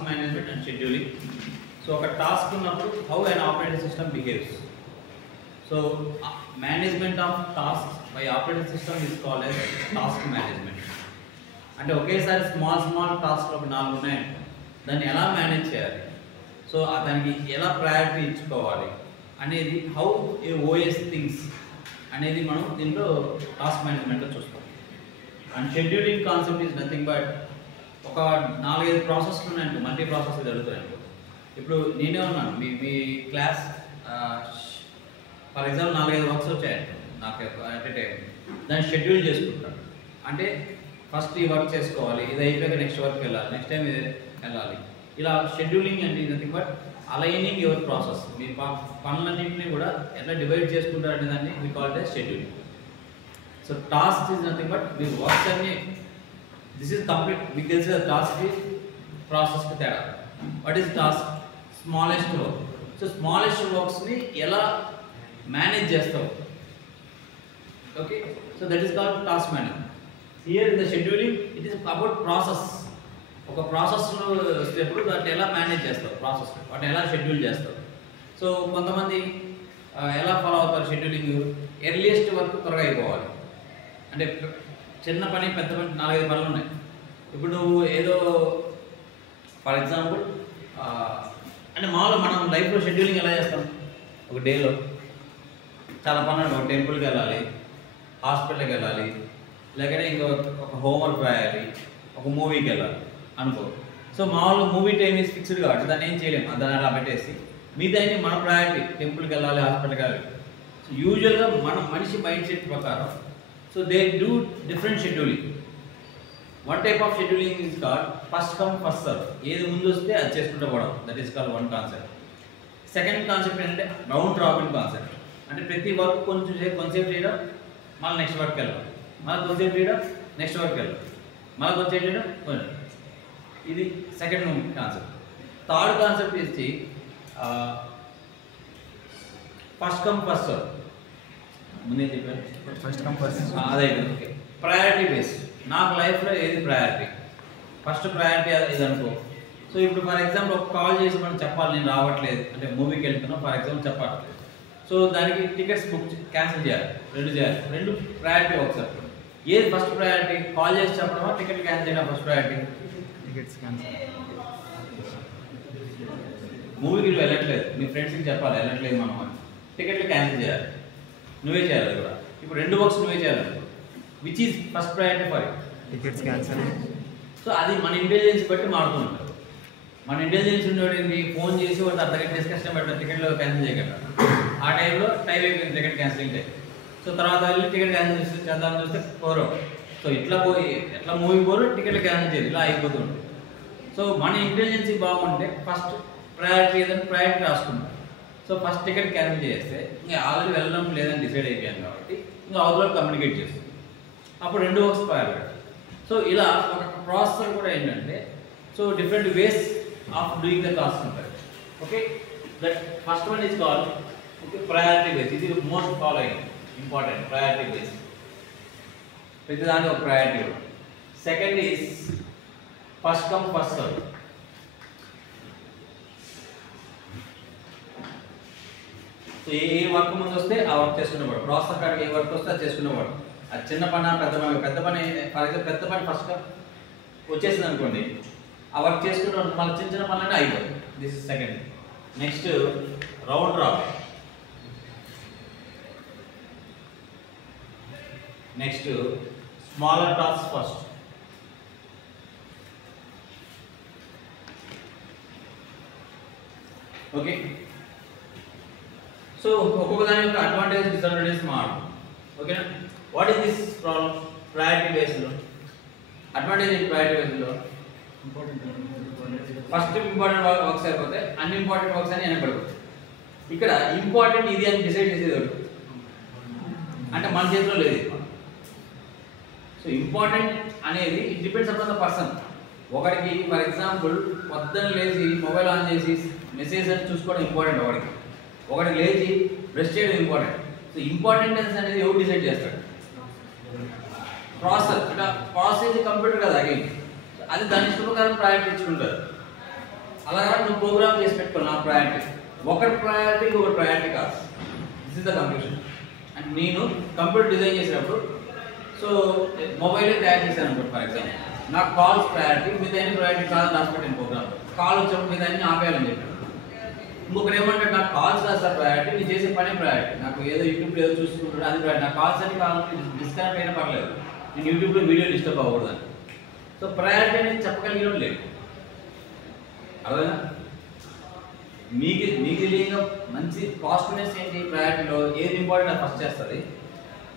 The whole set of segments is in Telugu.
task management and scheduling. So a task ఉన్నప్పుడు how an operating system behaves. So management of tasks by operating system is called as task management. అంటే ఒకేసారి స్మాల్ టాస్క్లు ఒక 4 ఉన్నాయంటే దాన్ని ఎలా మేనేజ్ చేయాలి, సో దానికి ఎలా ప్రయారిటీ ఇచ్చుకోవాలి అనేది హౌ ఏ ఓఎస్ థింగ్స్ అనేది మనం దీంట్లో టాస్క్ మేనేజ్మెంట్లో చూస్తాం. And scheduling concept is nothing but ఒక 4-5 ప్రాసెస్లు ఉన్నాయంటే మల్టీ ప్రాసెస్ జరుగుతాయండి. ఇప్పుడు నేనే ఉన్నాను మీ క్లాస్ ఫర్ ఎగ్జాంపుల్ 4-5 వర్క్స్ వచ్చాయండి నాకు అట్ ఏ టైం, దాన్ని షెడ్యూల్ చేసుకుంటాను. అంటే ఫస్ట్ ఈ వర్క్ చేసుకోవాలి, ఇది అయిపోయాక నెక్స్ట్ వర్క్ వెళ్ళాలి, నెక్స్ట్ టైం ఇది వెళ్ళాలి. ఇలా షెడ్యూలింగ్ అంటే nothing but aligning your process. మీ పనులన్నింటినీ కూడా ఎలా డివైడ్ చేసుకుంటారు అనే దాన్ని we call it scheduling. So task is nothing but మీ వర్క్స్ అన్ని దిస్ ఈజ్ కంప్లీట్. మీకు తెలిసిన టాస్క్ ప్రాసెస్కి తేడా. What is task? Smallest work. So smallest వర్క్స్ని ఎలా మేనేజ్ చేస్తావు, okay. So that is called task management. Here in the scheduling it is about process. ఒక ప్రాసెస్లో స్టెప్లు వాటిని ఎలా మేనేజ్ చేస్తావు, ప్రాసెస్ వాటిని ఎలా షెడ్యూల్ చేస్తావు. సో కొంతమంది ఎలా ఫాలో అవుతారు షెడ్యూలింగ్, ఎర్లియస్ట్ వర్క్ త్వరగా అయిపోవాలి. అంటే చిన్న పని పెద్ద పని 4-5 పనులు ఉన్నాయి. ఇప్పుడు నువ్వు ఏదో ఫర్ ఎగ్జాంపుల్ అంటే మామూలుగా మనం లైఫ్లో షెడ్యూలింగ్ ఎలా చేస్తాం, ఒక డేలో చాలా పనులు. ఒక టెంపుల్కి వెళ్ళాలి, హాస్పిటల్కి వెళ్ళాలి, లేకపోతే ఒక హోంవర్క్ రాయాలి, ఒక మూవీకి వెళ్ళాలి అనుకో. సో మామూలుగా మూవీ టైం ఈజ్ ఫిక్స్డ్ కాబట్టి దాన్ని ఏం చేయలేము, దాన్ని అలా పెట్టేసి మిగతాన్ని మన ప్రయారిటీ టెంపుల్కి వెళ్ళాలి, హాస్పిటల్కి వెళ్ళాలి. సో యూజువల్గా మన మనిషి మైండ్ సెట్ ప్రకారం so they do different scheduling. One type of scheduling is called first come first serve. ఏది ముందు వస్తే అది చేసుకుంటూ పోవడం, that is called one concept. Second concept ఏంటంటే రౌండ్ రాబిన్ కాన్సెప్ట్. అంటే ప్రతి వర్క్ కొంచెంసేపు చేయడం, మళ్ళీ నెక్స్ట్ వర్క్ వెళ్ళాలి, మళ్ళీ కొంచెంసేపు చేయడం, నెక్స్ట్ వర్క్ వెళ్ళాలి, మళ్ళీ కొంచెం చేయడం. ఇది సెకండ్ కాన్సెప్ట్. థర్డ్ కాన్సెప్ట్ ఇచ్చి ఫస్ట్ కమ్ ఫస్ట్ సర్వ్. ముందే చెప్పాను ఫస్ట్ కమ్ ఫస్ట్, అదే ఓకే. Priority base. నాకు లైఫ్లో ఏది ప్రయారిటీ, ఫస్ట్ ప్రయారిటీ ఇది అనుకో. సో ఇప్పుడు ఫర్ ఎగ్జాంపుల్ ఒక కాల్ చేసి మనం చెప్పాలి నేను రావట్లేదు అంటే మూవీకి వెళ్తున్నాం ఫర్ ఎగ్జాంపుల్ చెప్పాలి. సో దానికి టికెట్స్ బుక్ క్యాన్సిల్ చేయాలి, రెండు ప్రయారిటీ ఒకసారి. ఏది ఫస్ట్ ప్రయారిటీ? కాల్ చేసి చెప్పడమా, టికెట్ క్యాన్సిల్ చేయడం ఫస్ట్ ప్రయారిటీ? Tickets cancel. మూవీకి వెళ్ళట్లేదు, మీ ఫ్రెండ్స్కి చెప్పాలి వెళ్ళట్లేదు మనం అని, టికెట్లు క్యాన్సిల్ చేయాలి, నువ్వే చేయాలి అది కూడా. ఇప్పుడు 2 వర్క్స్ నువ్వే చేయాలి. Which is first priority for tickets cancel? So అది మన ఇంటెలిజెన్స్ బట్టి మారుతుంటారు. మన ఇంటెలిజెన్స్ ఉండేది ఫోన్ చేసి వాటి అర్ధగంట డిస్కషన్ పెట్టారు, టికెట్లో క్యాన్సిల్ చేయగలరు. ఆ టైంలో టైం అయిపోయింది టికెట్ క్యాన్సిలింగ్ టైం. సో తర్వాత వెళ్ళి టికెట్ క్యాన్సిల్ చేద్దామని చూస్తే పోరు. సో ఇట్లా పోయి ఎట్లా మూవీ పోరు, టికెట్లు క్యాన్సిల్ చేయదు, ఇలా అయిపోతుంది. సో మన ఇంటెలిజెన్స్ బాగుంటే ఫస్ట్ ప్రయారిటీ ఏదైనా ప్రయారిటీ రాసుకుంటాం. సో ఫస్ట్ టికెట్ క్యాన్సిల్ చేస్తే ఇంకా ఆల్రెడీ వెళ్ళడం లేదని డిసైడ్ అయిపోయాను కాబట్టి ఇంకా అవతల కమ్యూనికేట్ చేస్తుంది, అప్పుడు 2 వర్క్స్ ప్రయారిటీ. సో ఇలా ఒక ప్రాసెసర్ కూడా ఏంటంటే so different ways of doing the task ఉంటాయి, okay. That first one is called priority base. ఇది most following important priority base. ప్రతిదానికి ఒక priority. Second is first come first serve. So ఏ వర్క్ ముందు వస్తే ఆ వర్క్ చేసుకునేవాడు, ప్రాసెస్ కాడికి ఏ వర్క్ వస్తే అది చేసుకునేవాడు. అది చిన్న పని పెద్ద పని ఫర్ ఎగ్జాంపుల్ పెద్ద పని ఫస్ట్ వచ్చేసింది అనుకోండి, ఆ వర్క్ చేసుకునేవాడు, మళ్ళీ చిన్న పనులన్నీ అయిపోతుంది. This is second. Next round robin. Next smaller task first. Okay. So ఒక్కొక్క దాని యొక్క అడ్వాంటేజ్ డిసడ్వాంటేజ్ మారు, ఓకేనా. What is this problem? Priority బేస్లో అడ్వాంటేజ్ ఏంటి? ప్రయారిటీ బేస్లో ఫస్ట్ ఇంపార్టెంట్ వర్క్స్ అయిపోతే అన్ని ఇంపార్టెంట్ వర్క్స్ అని వెనకబడిపోతాయి. ఇక్కడ ఇంపార్టెంట్ ఇది అని డిసైడ్ చేసేది అంటే మన చేతిలో లేదు. సో ఇంపార్టెంట్ అనేది it depends upon the person. ఒకరికి ఫర్ ఎగ్జాంపుల్ పొద్దున్న లేచి మొబైల్ ఆన్ చేసి మెసేజ్ అని చూసుకోవడం ఇంపార్టెంట్, ఒకటికి లేచి బ్రష్ చేయడం ఇంపార్టెంట్. సో ఇంపార్టెంటెన్స్ అనేది ఎవరు డిసైడ్ చేస్తాడు? ప్రాసెస్. అంటే ప్రాసెస్ కంప్యూటర్ కదా, అగైన్ అది దాని ఇష్ట ప్రకారం ప్రయారిటీ ఇచ్చుకుంటారు. అలాగా నువ్వు ప్రోగ్రామ్ చేసి పెట్టుకో నా ప్రయారిటీ. ఒకటి ప్రయారిటీ ఒకటి ప్రయారిటీ కాదు. This is the conclusion. And నేను కంప్యూటర్ డిజైన్ చేసినప్పుడు సో మొబైల్ తయారు చేశాను అనుకోండి ఫర్ ఎగ్జాంపుల్, నాకు కాల్స్ ప్రయారిటీ, మీద అన్ని ప్రయారిటీ కాదని రాసిపెట్టాను ప్రోగ్రామ్. కాల్ వచ్చినప్పుడు మీద అన్ని ఆపేయాలని చెప్పాను. ఇంకొకరు ఏమంటారు, నాకు కాల్స్ కాదు సార్ ప్రయారిటీ, నేను చేసే పనే ప్రయారిటీ, నాకు ఏదో యూట్యూబ్లో ఏదో చూసుకుంటాడు అది ప్రయారిటీ, నాకు కాల్స్ అని కావాలంటే డిస్కనెక్ట్ అయినా పర్లేదు, నేను యూట్యూబ్లో వీడియో డిస్టర్బ్ అవ్వకూడదని. సో ప్రయారిటీ అనేది చెప్పగలిగిన లేదు. అర్థమైనా? మీకు తెలియక మంచి పాజిటివ్నెస్ ఏంటి, ప్రయారిటీలో ఏది ఇంపార్టెంట్ అది ఫస్ట్ చేస్తుంది,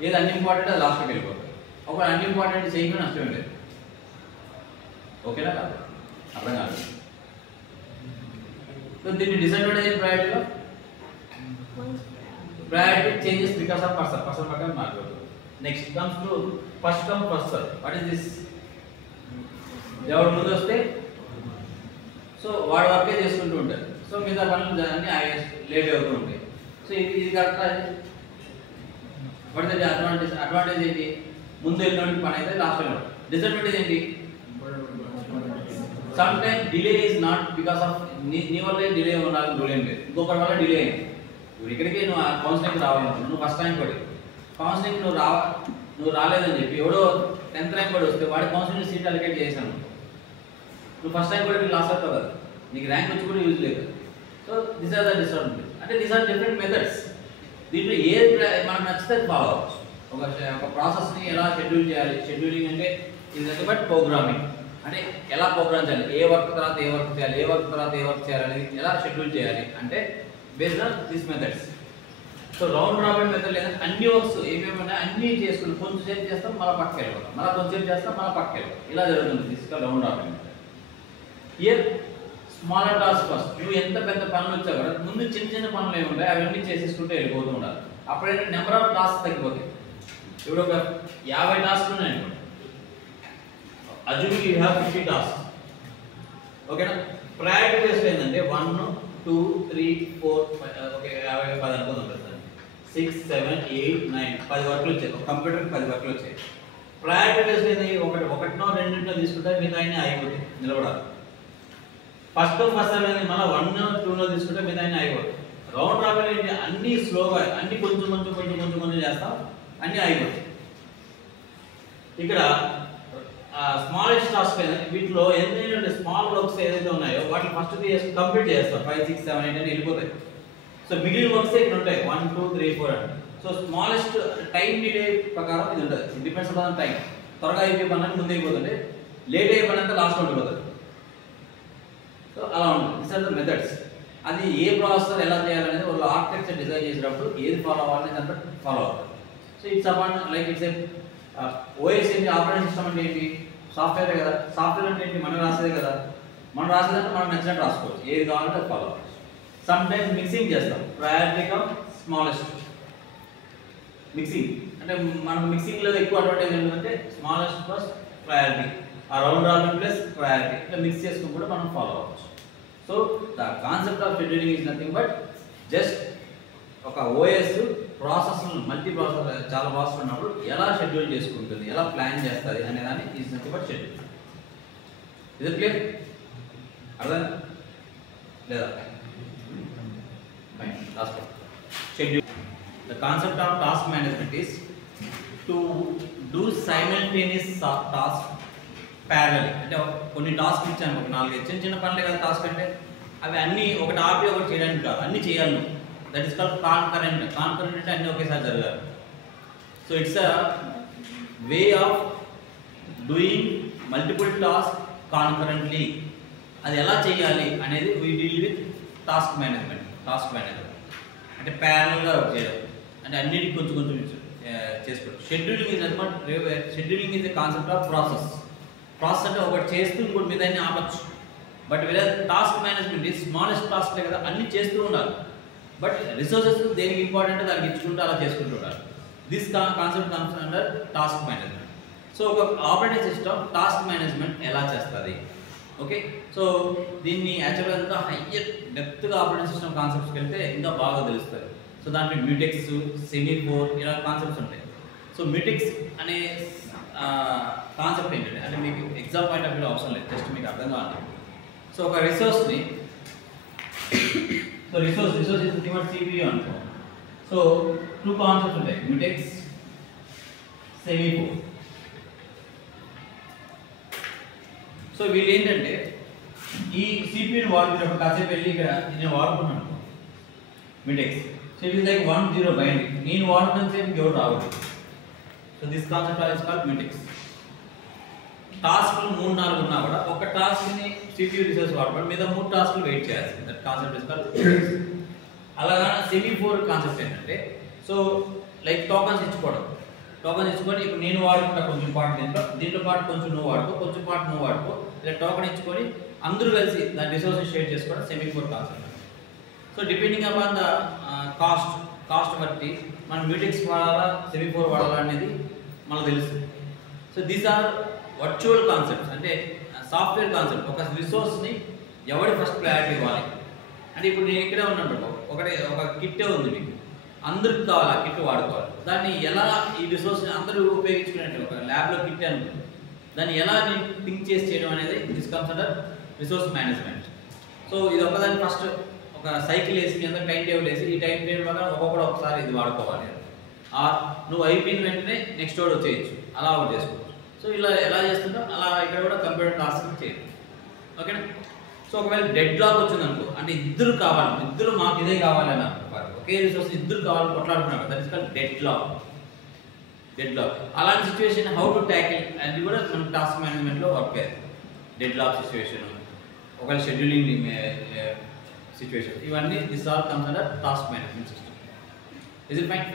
ఏది అన్ఇంపార్టెంట్ అది లాస్ట్కి వెళ్ళిపోతుంది. ఒక అన్ఇంపార్టెంట్ చేయకుండా నష్టం లేదు. ఓకేనా? కాదు అర్థం కాదు. సో దీన్ని డిసడ్వాంటేజ్ ఏంటి ప్రయారిటీలో? Priority changes because of person ప్రకారం మాట్లాడుతుంది. Next comes to first come first serve. What is this? ఎవరు ముందు వస్తే సో వాడు వర్కే చేసుకుంటూ ఉంటారు. సో మిగతా పనులు అన్నీ లేట్ అవుతూ ఉంటాయి. సో ఇది కరెక్టా? What is advantage? అడ్వాంటేజ్ ఏంటి? ముందు వెళ్ళిన పని అయితే లాస్ట్ వెళ్ళిన. డిసడ్వాంటేజ్ ఏంటి? Some time delay is not because of నీ వల్ల డిలే ఉండాలని రూల్ ఏం లేదు, ఇంకొకటి వల్ల డిలే అయింది. ఇప్పుడు ఇక్కడికి నువ్వు కౌన్సిలింగ్కి రావాలనుకున్నావు, నువ్వు ఫస్ట్ ర్యాంక్ పడి కౌన్సిలింగ్ నువ్వు రాలేదని చెప్పి ఎవడో 10th ర్యాంక్ పడి వస్తే వాడి కౌన్సిలింగ్ సీట్ అలకేట్ చేశాను, నువ్వు ఫస్ట్ ర్యాంక్ పడి లాస్ అవుతావు కదా, నీకు ర్యాంక్ వచ్చి కూడా యూజ్ లేదు. So this are the disadvantage. అంటే దీస్ ఆర్ డిఫరెంట్ మెథడ్స్. దీంట్లో ఏది మనకు నచ్చితే ఫాలో అవ్వచ్చు. ఒక ప్రాసెస్ని ఎలా షెడ్యూల్ చేయాలి, షెడ్యూలింగ్ అంటే ఇది నథింగ్ బట్ ప్రోగ్రామింగ్. అంటే ఎలా ప్రోగ్రామ్ చేయాలి, ఏ వర్క్ తర్వాత ఏ వర్క్ చేయాలి, ఏ వర్క్ తర్వాత ఏ వర్క్ చేయాలి అనేది ఎలా షెడ్యూల్ చేయాలి అంటే based on this methods. So round robin method లేదా అన్ని వర్క్స్ ఏమేమి అన్నీ చేసుకుని కొంచెంసేపు చేస్తాం మళ్ళీ పక్కకి వెళ్ళిపోతాం, మళ్ళీ కొంచెంసేపు చేస్తాం మళ్ళీ పక్కకి వెళ్ళిపోతాం, ఇలా జరుగుతుంది. This round robin method. Here smaller task first. నువ్వు ఎంత పెద్ద పనులు వచ్చావు కదా, ముందు చిన్న చిన్న పనులు ఏముంటాయి అవన్నీ చేసేసుకుంటూ వెళ్ళిపోతూ ఉండాలి. అప్పుడైతే నెంబర్ ఆఫ్ టాస్క్ తగ్గిపోతాయి. ఇప్పుడు ఒక 50 టాస్క్లు ఉన్నాయి అనుకోండి, అజ్యూమ్ యూ హ్యావ్ 50 టాస్క్. ఓకేనా? ప్రయారిటీ బేస్డ్ ఏంటంటే 1 2 3 4 ఓకే 50 10 అనుకుందాం సార్, 6 7 8 9 10 వర్క్లు వచ్చాయి. ఒక కంప్యూటర్కి 10 వర్క్లు వచ్చాయి. ప్రయారిటీ బేస్డ్ ఏంటి, ఒకటినో రెండింటినో తీసుకుంటే మిగతా అయినా అయిపోతాయి, నిలబడాలి. ఫస్ట్ అనేది మళ్ళీ 1 2 తీసుకుంటే మిగతా అయినా అయిపోతాయి. రౌండ్ రాబిన్ ఏంటి, అన్నీ స్లోగా అన్ని కొంచెం చేస్తాం, అన్నీ అయిపోతాయి. ఇక్కడ స్మాలెస్ట్ టాస్క్ వీటిలో ఎన్ని స్మాల్ వర్క్స్ ఏదైతే ఉన్నాయో వాటిని ఫస్ట్ కంప్లీట్ చేస్తాం. 5 6 7 8 అని వెళ్ళిపోతాయి. సో మిగిలిన వర్క్స్ ఇక్కడ ఉంటాయి 1 2 3 4 అని. సో స్మాలెస్ట్ టైం డిలే ప్రకారం ఇది ఉంటుంది. It depends upon time. త్వరగా అయిపోయి పని అంటే ముందు అయిపోతుంది, లేట్ అయ్యే పని అంతా లాస్ట్లో ఉండిపోతుంది. సో అలా ఉంటుంది. This are the methods. అది ఏ ప్రాసెసర్ ఎలా చేయాలనేది వాళ్ళు ఆర్కిటెక్చర్ డిజైన్ చేసినప్పుడు ఏది ఫాలో అవ్వాలనేది అంతా ఫాలో అవుతుంది. So it's upon like it's OS ఏంటి, ఆపరేటింగ్ సిస్టమ్ అంటే ఏంటి, సాఫ్ట్వేర్ కదా. సాఫ్ట్వేర్ అంటే ఏంటి, మనం రాసేదే కదా. మనం రాసేదంటే మనం నచ్చినట్టు రాసుకోవచ్చు, ఏది కావాలంటే అది ఫాలో అవ్వచ్చు. సమ్ టైమ్స్ మిక్సింగ్ చేస్తాం, ప్రయారిటీ కమ్ స్మాలెస్ట్. మిక్సింగ్ అంటే మనం మిక్సింగ్లో ఎక్కువ అడ్వాంటేజ్ ఏంటంటే స్మాలెస్ట్ ప్లస్ ప్రయారిటీ, ఆ రౌండ్ రాబిన్ ప్లస్ ప్రయారిటీ ఇట్లా మిక్స్ చేసుకుని కూడా మనం ఫాలో అవ్వచ్చు. So the concept of scheduling is nothing but just ఒక ఓఎస్ ప్రాసెస్ మల్టీ ప్రాసెస్ చాలా ప్రాసెస్ ఉన్నప్పుడు ఎలా షెడ్యూల్ చేసుకుంటుంది, ఎలా ప్లాన్ చేస్తుంది అనేదాన్ని ఈజ్ నథింగ్ బట్ షెడ్యూల్. ఇది క్లియర్? అర్థం లేదా? Last schedule. The concept of task management is to do simultaneous task parallel. అంటే కొన్ని టాస్క్ ఇచ్చాను, ఒక 4 చిన్న పనులే కదా టాస్క్ అంటే, అవి అన్నీ ఒకటి ఆపి ఒకటి చేయడానికి కాదు, అన్నీ చేయాలి. That is called concurrent. Concurrent అంటే అన్నీ ఒకేసారి జరగాలి. So it's a way of doing multiple task concurrently. అది ఎలా చేయాలి అనేది we deal with task management. Task management అంటే ప్యారలల్గా చేయడం, అంటే అన్నిటికీ కొంచెం చేసుకోవడం. షెడ్యూలింగ్ ఈజ్ అనమాట. Scheduling is the concept of process. Process అంటే ఒకటి చేస్తూ ఇంకోటి మీద అన్ని ఆపచ్చు. బట్ వేరే టాస్క్ మేనేజ్మెంట్ ఈ స్మాలెస్ట్ టాస్క్లే కదా, అన్ని చేస్తూ ఉండాలి. బట్ రిసోర్సెస్ దేనికి ఇంపార్టెంట్ దానికి ఇచ్చుకుంటూ అలా చేసుకుంటూ ఉండాలి. This concept comes under task management. So ఒక ఆపరేటింగ్ సిస్టమ్ టాస్క్ మేనేజ్మెంట్ ఎలా చేస్తుంది? ఓకే, సో దీన్ని యాక్చువల్గా ఇంకా హయ్యర్ డెప్త్గా ఆపరేటింగ్ సిస్టమ్ కాన్సెప్ట్స్కి వెళ్తే ఇంకా బాగా తెలుస్తుంది. సో దాంట్లో మ్యూటెక్స్, సెమీ-4 ఇలా కాన్సెప్ట్స్ ఉంటాయి. సో మ్యూటెక్స్ అనే కాన్సెప్ట్ ఏంటంటే, అంటే మీకు ఎగ్జామ్ పాయింట్ ఆఫ్ వ్యూ అవసరం లేదు, జస్ట్ మీకు అర్థం కావాలి. సో ఒక రిసోర్స్ని so resource is given CPU అనుకో. సో 2 కాన్సెప్ట్స్ ఉంటాయి, మ్యూటెక్స్, సెమీకోర్. సో వీళ్ళు ఏంటంటే ఈ CPUని వాడుకున్నప్పుడు కాసేపు వెళ్ళి ఇక్కడ నేను వాడుకున్నాను mutex. So it is like 1-0 binding. నేను వాడుకున్న సేపు ఎవరు రావద్దు. So this concept is called mutex. టాస్క్లు 3-4 ఉన్నా కూడా ఒక టాస్క్ని CPU రిసోర్స్ వాడుకోవడం, మీద 3 టాస్క్లు వెయిట్ చేయాల్సి. That concept is called mutex. అలాగా సెమీకోర్ కాన్సెప్ట్ ఏంటంటే సో లైక్ టోకన్స్ ఇచ్చుకోవడం. టోకన్స్ ఇచ్చుకొని ఇప్పుడు నేను వాడుకుంటా కొంచెం పార్ట్ దీంట్లో పార్ట్ కొంచెం నువ్వు వాడుకో, కొంచెం పార్ట్ నువ్వు వాడుకో, ఇలా టోకన్ ఇచ్చుకొని అందరూ కలిసి దాని రిసోర్సెస్ షేర్ చేసుకోవడం semaphore concept. So depending upon the cost బట్టి మనం మ్యూటెక్స్ వాడాలా సెమీకోర్ వాడాలా అనేది మనకు తెలుసు. So these are virtual concepts, అంటే సాఫ్ట్వేర్ కాన్సెప్ట్. ఒక రిసోర్స్ని ఎవరి ఫస్ట్ ప్రయారిటీ ఇవ్వాలి అంటే ఇప్పుడు నేను ఇక్కడే ఉన్నాను, ఒక కిట్టే ఉంది మీకు, అందరికి కావాలి ఆ కిట్ వాడుకోవాలి. దాన్ని ఎలా ఈ రిసోర్స్ని అందరూ ఉపయోగించుకునేట్టు ఒక ల్యాబ్లో కిట్ అనుకో, దాన్ని ఎలా నేను థింక్ చేసి చేయడం అనేది this comes under resource management. So ఇది ఒకదాన్ని ఫస్ట్ ఒక సైకిల్ వేసి మీ అందరూ టైం టేబుల్ వేసి ఈ టైం టేబుల్ వల్ల ఒక్కొక్కటి ఒకసారి ఇది వాడుకోవాలి. నువ్వు అయిపోయిన వెంటనే నెక్స్ట్ వాడు వచ్చేయచ్చు, అలా ఒకటి చేసుకోవచ్చు. సో ఇలా ఎలా చేస్తుందో అలా ఇక్కడ కూడా కంప్యూటర్ టాస్క్ చేయాలి. ఓకేనా? సో ఒకవేళ డెడ్ లాక్ వచ్చింది అనుకో, అంటే ఇద్దరు కావాలి, ఇద్దరు మాకు ఇదే కావాలని అనుకోవాలి, ఒకే రిసోర్స్ ఇద్దరు కావాలని కొట్లాడుకున్నారు, that is called deadlock. అలాంటి సిచ్యువేషన్ హౌ టు ట్యాకిల్ అది కూడా మనం టాస్క్ మేనేజ్మెంట్లో వర్క్ అయ్యేది. డెడ్ లాక్ సిచ్యువేషన్, ఒకవేళ షెడ్యూలింగ్ సిచ్యువేషన్, ఇవన్నీ this all comes under task management system. Is it fine?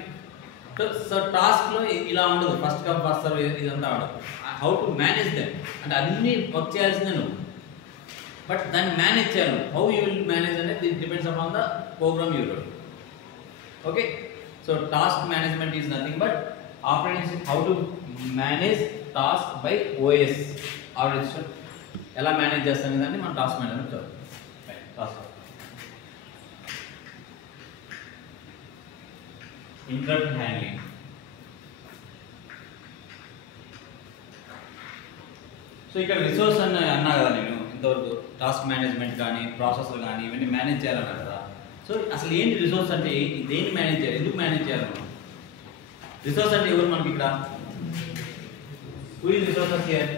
So టాస్క్లో ఇలా ఉండదు, ఫస్ట్ కమ్ ఫస్ట్ సర్వ్ ఇదంతా ఉండదు. హౌ టు మేనేజ్ దెమ్ అంటే అన్నీ వర్క్ చేయాల్సిందే నువ్వు, బట్ దాన్ని మేనేజ్ చేయాలి. హౌ యూ విల్ మేనేజ్ అనేది it depends upon the program you run. Okay, so task management is nothing but operating system, how to manage task by OS operating system ఎలా మేనేజ్ చేస్తాం దాన్ని మనం టాస్క్ మేనేజ్మెంట్ చదువు. Task interrupt handling. సో ఇక్కడ రిసోర్స్ అన్నా కదా నేను ఇంతవరకు, టాస్క్ మేనేజ్మెంట్ కానీ ప్రాసెస్లు కానీ ఇవన్నీ మేనేజ్ చేయాలన్నా కదా. సో అసలు ఏంటి రిసోర్స్ అంటే, దేన్ని మేనేజ్ చేయాలి, ఎందుకు మేనేజ్ చేయాలి మనం? రిసోర్స్ అంటే ఎవరు మనకి ఇక్కడ? Who is resources here?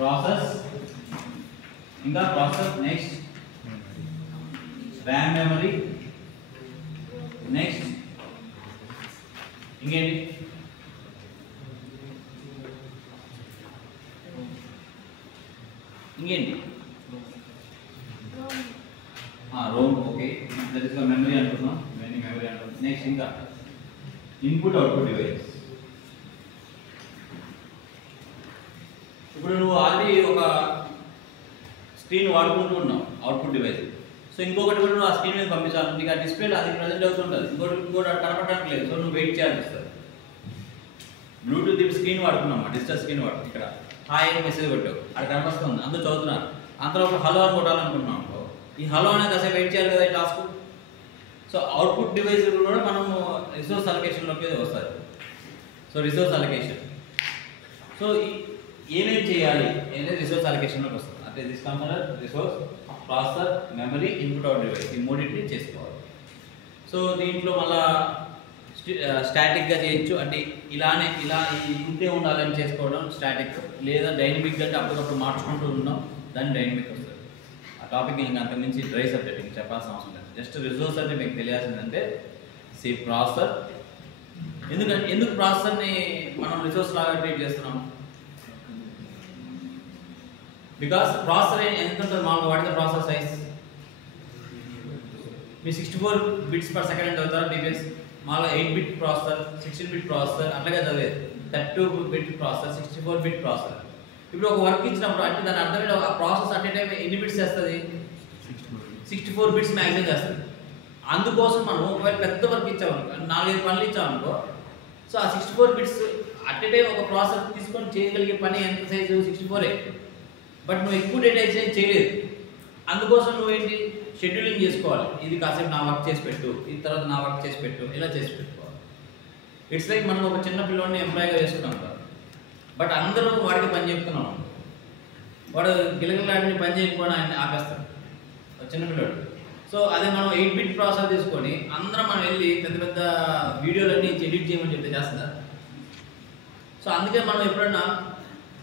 Process, ఇంకా process, next RAM memory, next ఇంకేంటి? ఇంకేంటి? ROM. Okay, that is memory అనుకున్నాం, మెమరీ అనుకున్నాం. నెక్స్ట్ ఇంకా ఇన్పుట్ అవుట్పుట్ డివైస్. ఇప్పుడు నువ్వు ఆల్రెడీ ఒక స్క్రీన్ వాడుకుంటూ ఉన్నావు, అవుట్పుట్ డివైస్. సో ఇంకొకటి కూడా నువ్వు ఆ స్క్రీన్ మీద పంపించాలి, నీకు ఆ డిస్ప్లేలో అది ప్రజెంట్ అవుతుంటుంది, ఇంకోటి కనపడటానికి లేదు. సో నువ్వు వెయిట్ చేయాల్సి వస్తుంది. బ్లూటూత్ ఇప్పుడు స్క్రీన్ వాడుకున్నాం, డిజిటల్ స్క్రీన్ వాడు, ఇక్కడ హాయ్ అని మెసేజ్ కొట్టావు, అది కనిపిస్తుంది, అందరూ చదువుతున్నారు. అంతలో ఒక హలో అని కొట్టాలనుకుంటున్నాం అనుకో, ఈ హలో అనేది కాసేపు వెయిట్ చేయాలి కదా ఈ టాస్క్. సో అవుట్పుట్ డివైస్ కూడా మనము రిసోర్స్ అలొకేషన్లోకి వస్తుంది. సో రిసోర్స్ అలొకేషన్, సో ఏమేమి చేయాలి అనేది రిసోర్స్ అలొకేషన్లోకి వస్తుంది. అంటే this comes under resource, processor, memory, input out device, ఈ మూడింటిని చేసుకోవాలి. సో దీంట్లో మళ్ళా స్టాటిక్గా చేయొచ్చు, అంటే ఇలా ఇంతే ఉండాలని చేసుకోవడం స్టాటిక్, లేదా డైనమిక్ అంటే అప్పటికప్పుడు మార్చుకుంటూ ఉన్నాం, దాన్ని డైనమిక్ వస్తుంది. ఆ టాపిక్ ఇంకా అంతకుమించి డ్రై సబ్జెక్ట్ ఇంకా చెప్పాల్సిన అవసరం లేదు. జస్ట్ రిసోర్స్ అంటే మీకు తెలియాల్సిందంటే ప్రాసెసర్. ఎందుకు ప్రాసెసర్ని మనం రిసోర్స్ లాగా ట్రీట్ చేస్తున్నాం? బికాస్ ప్రాసెసర్ ఎంత ఉంటుంది మామూలుగా వాడితే ప్రాసెసర్ సైజ్ మీ 64 bits per second చదువుతారా DBS? మామూలుగా 8 bit ప్రాసెసర్, 16 bit ప్రాసెసర్ అట్లాగే చదివేది, 32 bit ప్రాసెసర్, 64 bit ప్రాసెసర్. ఇప్పుడు ఒక వర్క్ ఇచ్చినప్పుడు అంటే దాని అర్థం ఆ ప్రాసెస్ అట్ ఏ టైం ఎన్ని బిట్స్ చేస్తుంది? 64 bits మ్యాక్సిమం చేస్తుంది. అందుకోసం మనం ఒకవేళ పెద్ద వర్క్ ఇచ్చామనుకో, 4-5 పనులు ఇచ్చామనుకో, సో ఆ 64 bits అట్ ఏ టైం ఒక ప్రాసెసర్ తీసుకొని చేయగలిగే పని ఎంత సైజు? 64. బట్ నువ్వు ఎక్కువ డేటా ఎక్స్చేంజ్ చేయలేదు, అందుకోసం నువ్వేంటి షెడ్యూలింగ్ చేసుకోవాలి. ఇది కాసేపు నా వర్క్ చేసి పెట్టు, ఈ తర్వాత నా వర్క్ చేసి పెట్టు, ఇలా చేసి పెట్టుకోవాలి. ఇట్స్ లైక్ మనం ఒక చిన్న పిల్లోడిని ఎంప్లాయీగా చేసుకున్నాం కదా, బట్ అందరూ వాడికి పని చెప్తున్నాం. వాడు గిలగిలాడిని పని చేయకపోయినా ఆయన ఆపేస్తాడు చిన్నపిల్లడు. సో అదే మనం 8 బిట్ ప్రాసెసర్ తీసుకొని అందరం మనం వెళ్ళి పెద్ద పెద్ద వీడియోలన్నీ ఎడిట్ చేయమని చెప్తే చేస్తుందా? సో అందుకే మనం ఎప్పుడన్నా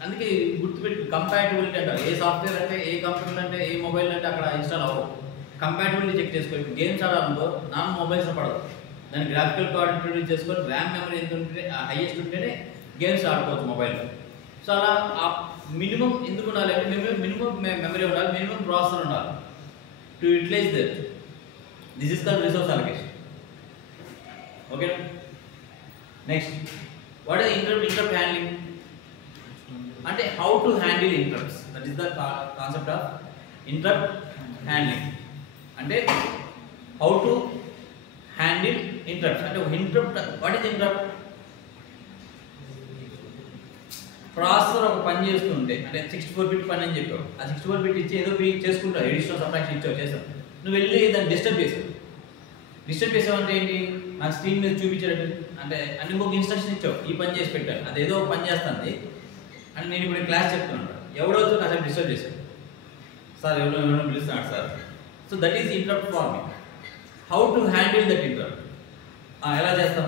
అందుకే గుర్తుపెట్టి కంపాటబిలిటీ అంటారు. ఏ సాఫ్ట్వేర్ అంటే ఏ కంప్యూటర్ అంటే ఏ మొబైల్ అంటే అక్కడ ఇన్స్టాల్ అవ్వవు. కంపాటబిలిటీ చెక్ చేసుకోవాలి. ఇప్పుడు గేమ్స్ ఆడాలనుకో నాన్ మొబైల్స్లో పడదు. దాని గ్రాఫికల్ కార్డ్ ఇంట్రొడ్యూస్ చేసుకొని ర్యామ్ మెమరీ ఎంత ఉంటే హైయెస్ట్ ఉంటేనే గేమ్స్ ఆడుకోవచ్చు మొబైల్లో. సో అలా మినిమం ఎందుకు ఉండాలి అంటే మినిమం మెమరీ ఉండాలి, మినిమం ప్రాసెసర్ ఉండాలి to utilize that. This is called resource allocation. Okay, next what is interrupt handling అంటే how to handle interrupts. That is the concept of interrupt handling. అంటే హౌ టు హ్యాండిల్ ఇంటరప్ట్స్. అంటే interrupt, what is interrupt? Processor ఒక పని చేస్తుంటే అంటే 64 బిట్ పని అని చెప్పావు, ఆ 64 బిట్ ఇచ్చి ఏదో చేసుకుంటావు, ఎడిషన్ సబ్ట్రాక్షన్ ఇచ్చావు చేస్తావు, నువ్వు వెళ్ళి దాన్ని డిస్టర్బ్ చేసావు. డిస్టర్బ్ చేసావు అంటే ఏంటి? నాకు స్క్రీన్ మీద చూపించేటట్టు అంటే అన్ని ఇంకొక ఇన్స్ట్రక్షన్ ఇచ్చావు, ఈ పని చేసి పెట్టాను, అది ఏదో పని చేస్తుంది అని నేను ఇప్పుడు క్లాస్ చెప్తున్నాను, ఎవడో వచ్చి నాకు డిస్టర్బ్ చేశాడు, సార్ ఎవరో పిలుస్తున్నాడు sir. So that is interrupt for me. How to handle that interrupt ఎలా చేస్తాం?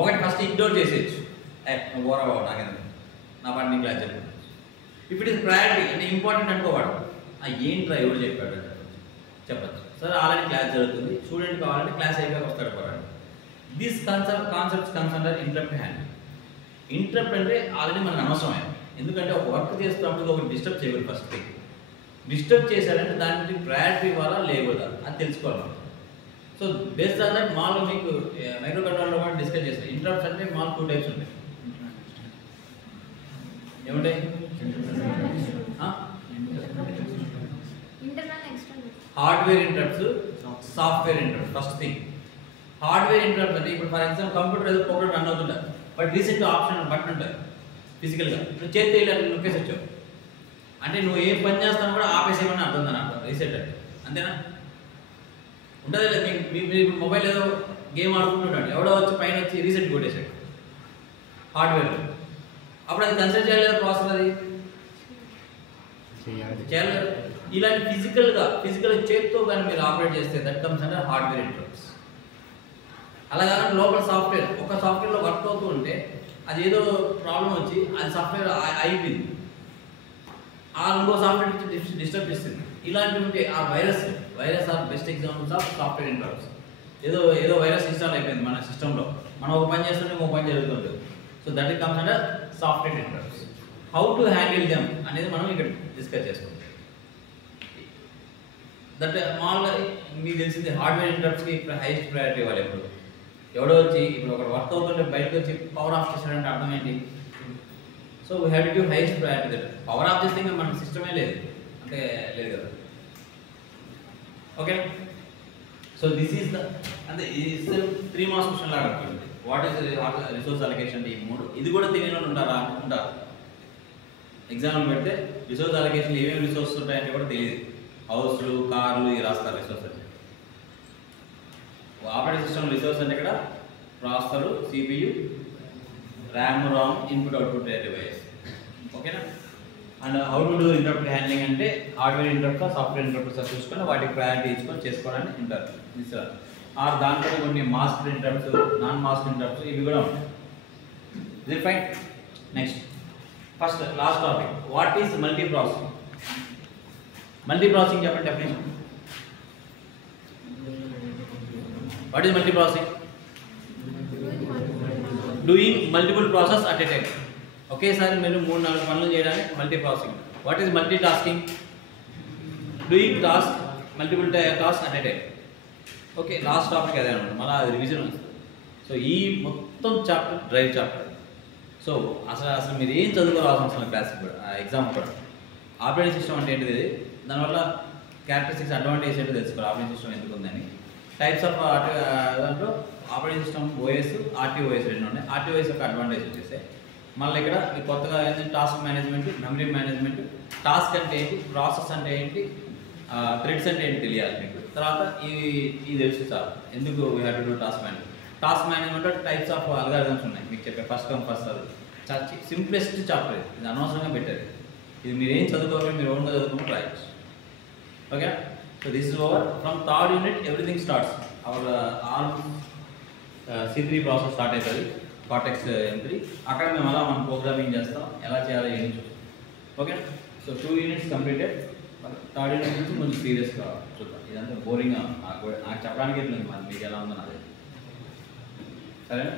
ఒకటి ఫస్ట్ ఇగ్నోర్ చేసేయచ్చు, నువ్వు ఓరా బాబు నాకెందుకు, నా పాటు నీ క్లాస్ చెప్పాను. ఇప్పుడు ఇది ప్రయారిటీ అంటే ఇంపార్టెంట్ అనుకోవాడు, ఏంట్రా ఎవరు చెప్పాడు చెప్పచ్చు. సరే ఆల్రెడీ క్లాస్ జరుగుతుంది, స్టూడెంట్ కావాలంటే క్లాస్ అయిపోయాక వస్తాడు పోరాడు. This concepts comes under interrupt handling. Interrupt అంటే ఆల్రెడీ మనకు అనవసరమే, ఎందుకంటే ఒక వర్క్ చేస్తున్నప్పుడు ఒకటి డిస్టర్బ్ చేయకూడదు. ఫస్ట్ థింగ్ డిస్టర్బ్ చేశారంటే దానికి ప్రయారిటీ ఇవ్వాలా లేవదా అని తెలుసుకోవాలి. సో బేస్డ్ ఆన్ దట్ మామూలుగా మీకు మైక్రో కంట్రోలర్లో కూడా డిస్కస్ చేస్తాం. ఇంటరప్ట్స్ అంటే మామూలు 2 టైప్స్ ఉంటాయి. ఏముంటాయి? Hardware interrupts, software interrupts. First thing hardware interrupts అంటే ఇప్పుడు ఫర్ ఎగ్జాంపుల్ కంప్యూటర్ ఏదో ప్రోగ్రామ్ రన్ అవుతుంటారు, బట్ రీసెట్ ఆప్షన్ బటన్ ఉంటుంది ఫిజికల్గా, నువ్వు చేతి ఇలా నొక్కేసి వచ్చావు అంటే నువ్వు ఏ పని చేస్తాను కూడా ఆపేసేమని అర్థం దాని అర్థం రీసెట్ అంటే, అంతేనా? ఉంటుంది లేదు మీరు ఇప్పుడు మొబైల్ ఏదో గేమ్ ఆడుకుంటుంటాడు, ఎవడో వచ్చి పైన వచ్చి రీసెట్ కొట్టేసాడు హార్డ్వేర్లో, అప్పుడు అది కన్సిడర్ చేయలేదు ప్రాసెస్, అది చేయలేదు. ఇలాంటి ఫిజికల్ చేతితో కానీ మీరు ఆపరేట్ చేస్తే దట్ కమ్స్ అంటే హార్డ్వేర్ ఇంటరప్ట్స్. అలా కాకుండా లోపల సాఫ్ట్వేర్, ఒక సాఫ్ట్వేర్లో వర్క్ అవుతూ ఉంటే అది ఏదో ప్రాబ్లం వచ్చి అది సాఫ్ట్వేర్ అయిపోయింది, ఆ ఇంకో సాఫ్ట్వేర్ డిస్టర్బ్ చేస్తుంది. ఇలాంటివి ఉంటే ఆ virus are best examples of software interrupts. ఏదో వైరస్ ఇన్స్టాల్ అయిపోయింది మన సిస్టంలో, మనం ఒక పని చేస్తుంటే ఇంకో పని జరుగుతుంది. So that it comes under software interrupts. How to handle them అనేది మనం ఇక్కడ డిస్కస్ చేసుకుంటాం. దట్ మామూలుగా మీకు తెలిసింది హార్డ్వేర్ ఇంటరప్ట్స్కి ఇప్పుడు హైయెస్ట్ ప్రయారిటీ ఇవ్వాలి. ఎవడో వచ్చి ఇప్పుడు ఒక వర్క్ అవుతుంటే బయటకు వచ్చి పవర్ ఆఫ్ చేశాడంటే అర్థం ఏంటి? So we have to give highest priority. That power of చేస్తే ఇంకా మనకు సిస్టమే లేదు అంటే లేదు కదా. Okay, so this is the అంటే ఈస్ 3 మార్క్స్ క్వశ్చన్ లాగా ఉంటుంది. వాట్ ఈస్ రిసోర్స్ అలొకేషన్ అంటే ఈ 3. ఇది కూడా తెలియని వాళ్ళు ఉంటారు. ఎగ్జాంపుల్ పెడితే రిసోర్స్ అలొకేషన్ ఏమేమి రిసోర్స్ ఉంటాయంటే కూడా తెలియదు. హౌస్లు, కార్లు ఇవి రాస్తారు రిసోర్స్ అంటే. ఆపరేటింగ్ సిస్టమ్ రిసోర్స్ అంటే ఇక్కడ processor, CPU, RAM, RAM, input output device. ఓకేనా? And how to do interrupt handling అంటే హార్డ్వేర్ ఇంటరప్ట్స్, సాఫ్ట్వేర్ ఇంటరప్ట్స్ చూసుకొని వాటికి ప్రయారిటీ ఇచ్చుకొని చేసుకోవడానికి ఇంటరప్ట్. ఆర్ దాంట్లో కొన్ని mask interrupts, non mask interrupts ఇవి కూడా ఉంటాయి. ఇది fine. Next first last topic, what is multi processing? Multi processing చెప్పండి definition. What is multi processing? Doing multiple process at a time. ఒకేసారి మీరు 3-4 పనులు చేయడానికి multi processing. What is multi tasking? Doing task multiple task at a time. Okay, last topic అదే అనమాట, మళ్ళీ అది రివిజన్ వస్తుంది. సో ఈ మొత్తం చాప్టర్ డ్రైవ్ చాప్టర్. సో అసలు మీరు ఏం చదువుకోవాల్సిన అవసరం క్లాస్ కూడా ఎగ్జామ్ కూడా. ఆపరేటింగ్ సిస్టమ్ అంటే ఏంటిది, దానివల్ల క్యారెక్టరిస్టిక్స్ అడ్వాంటేజ్ ఏంటో తెలుసుకోవాలి. ఆపరేటింగ్ సిస్టమ్ ఎందుకు ఉందని, టైప్స్ ఆఫ్ దాంట్లో ఆపరేటింగ్ సిస్టమ్ OS, RTOS 2 ఉన్నాయి. RTOS యొక్క అడ్వాంటేజ్ వచ్చేసి మళ్ళీ ఇక్కడ కొత్తగా ఏంటంటే task management, memory management. Task అంటే ఏంటి, ప్రాసెస్ అంటే ఏంటి, థ్రెడ్స్ అంటే ఏంటి తెలియాలి మీకు. తర్వాత ఇది తెలుసు సార్ ఎందుకు we have to do task management. Task మేనేజ్మెంట్లో టైప్స్ ఆఫ్ అల్గారిథమ్స్ ఉన్నాయి మీకు చెప్పే. First come first serve, simplest chapter ఇది అనవసరంగా పెట్టారు. ఇది మీరు ఏం చదువుకోవాలి, మీరు ఓన్గా చదువుకుని రాయొచ్చు. Okay, so this is over. From third unit everything starts. Our all C3 process start అవుతుంది, కార్టెక్స్ M3. అక్కడ మేము అలా మనం ప్రోగ్రామింగ్ చేస్తాం, ఎలా చేయాలో ఏం చూస్తాం. Okay, so 2 units completed. Third unit నుంచి కొంచెం సీరియస్గా చూద్దాం. ఇదంతా బోరింగ్గా నాకు చెప్పడానికి ఎట్లుంది, మరి మీకు ఎలా ఉందో నాది. సరేనా?